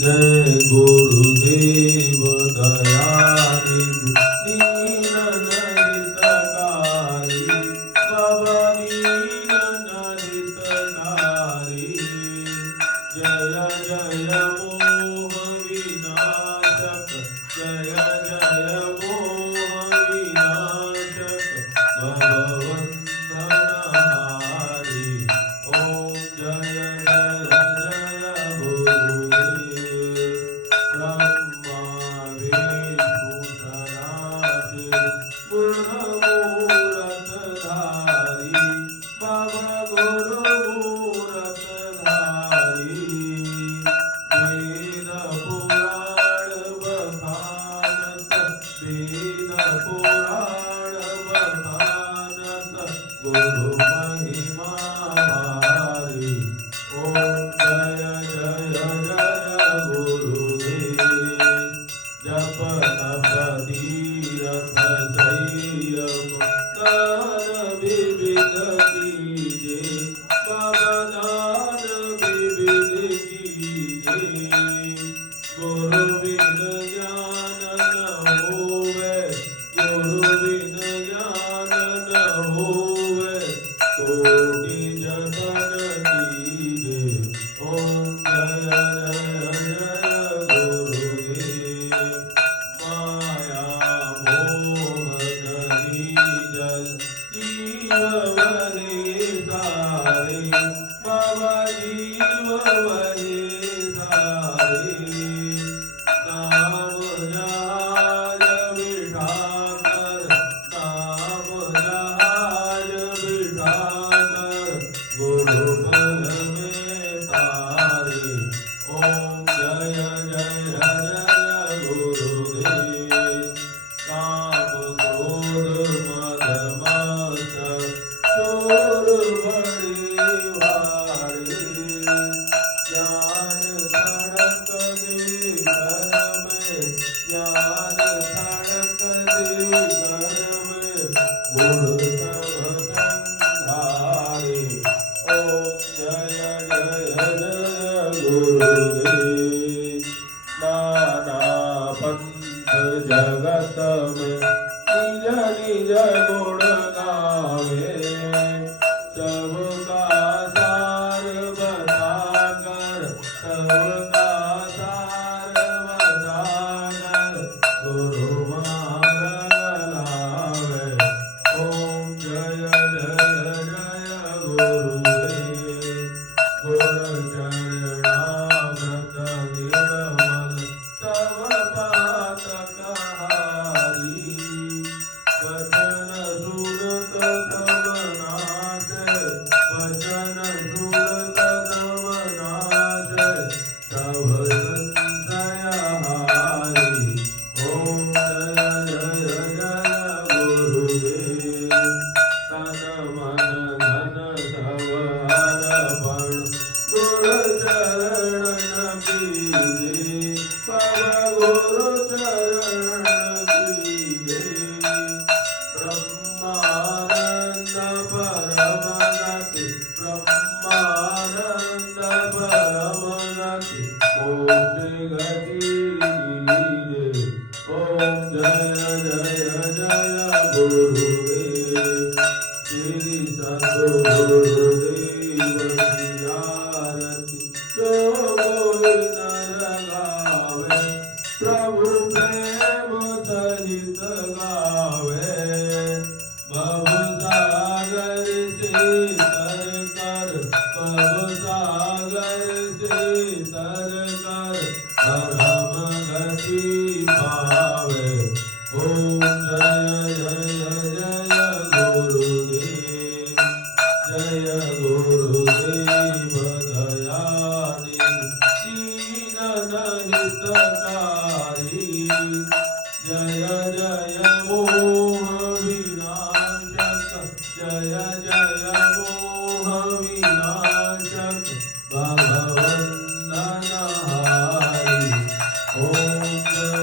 जय गुरुदेव दयानिधि दीन हितकारी बाबा दीन हितकारी जय जय मोह विनाशक जय जय मोह विनाशक भगवंदनहारी ओम जय जय जय गुरुदेव ब्रह्मा विष्णु सदाशिव गुरुमूर्तधारी बाबा गुरुमूर्तधारी वेद पुराण बखानत वेद पुराण बखानत गुरु महिमा भारी ओम जय जय जय गुरुदेव जप तप तीरथ संयम दान विविध कीजे बाबा दान विविध कीजे गुरु बिन ज्ञान न होवे गुरु बिन ज्ञान न होवे कोटि जतन कीजे ओम जय जय जय गुरुदेव माया मोह जरी जल जीव बने सारे बाबा जीव बने सारे नाम जहाज बिठाकर नाम जहाज बिठाकर गुरु बल में तारे ओम जय जय जय गुरुदेव काम क्रोध मद मत्सर चोर बड़े भारे ज्ञान धड़क दे कर में ज्ञान धड़क दे कर में गुण सब संघारे ओम जय जय जय गुरुदेव नाना पंथ जगत में निज निज गुण गावे सबका सार बताकर सबका सार बताकर गुरु मार्ग लावे ओम जय जय जय गुरुदेव गुर चरणामृत निर्मल तव पातकहारी वचन सुरत तव नाथ वचन सुरत तव नाथ तव संशयहारी ओम जय जय जय गुरुदेव तन मन धन सब अर्पण गुरु चरण कीजे बाबा गुरु चरण कीजे ब्रह्मानंद परम गति ब्रह्मानंद परम गति मोक्ष गति कीजे ओम जय जय जय गुरुदेव श्री सद्गुरुदेव की आरती जो कोई नर गावे प्रभु प्रेम सहित गावे भव सागर से तर कर भव सागर से तर कर परम गति पावे ओम जय जय जय गुरुदेव जय गुरुदेव दयानिधि दीन हितकारी जय जय मोह विनाशक जय जय मोह विनाशक भगवंदनहारी ओम जय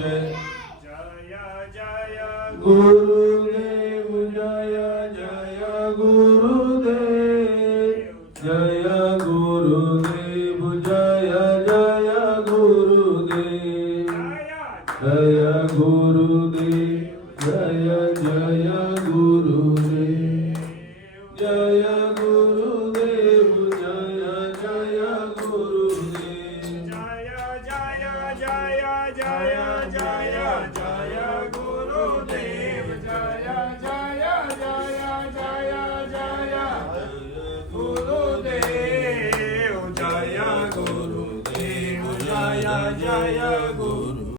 જય જય ગુરુદેવ જય જય ગુરુદેવ જય ગુરુદેવ જય જય ગુરુદેવ જય ગુરુદેવ જય જય ગુરુદેવ જય ગુરુદેવ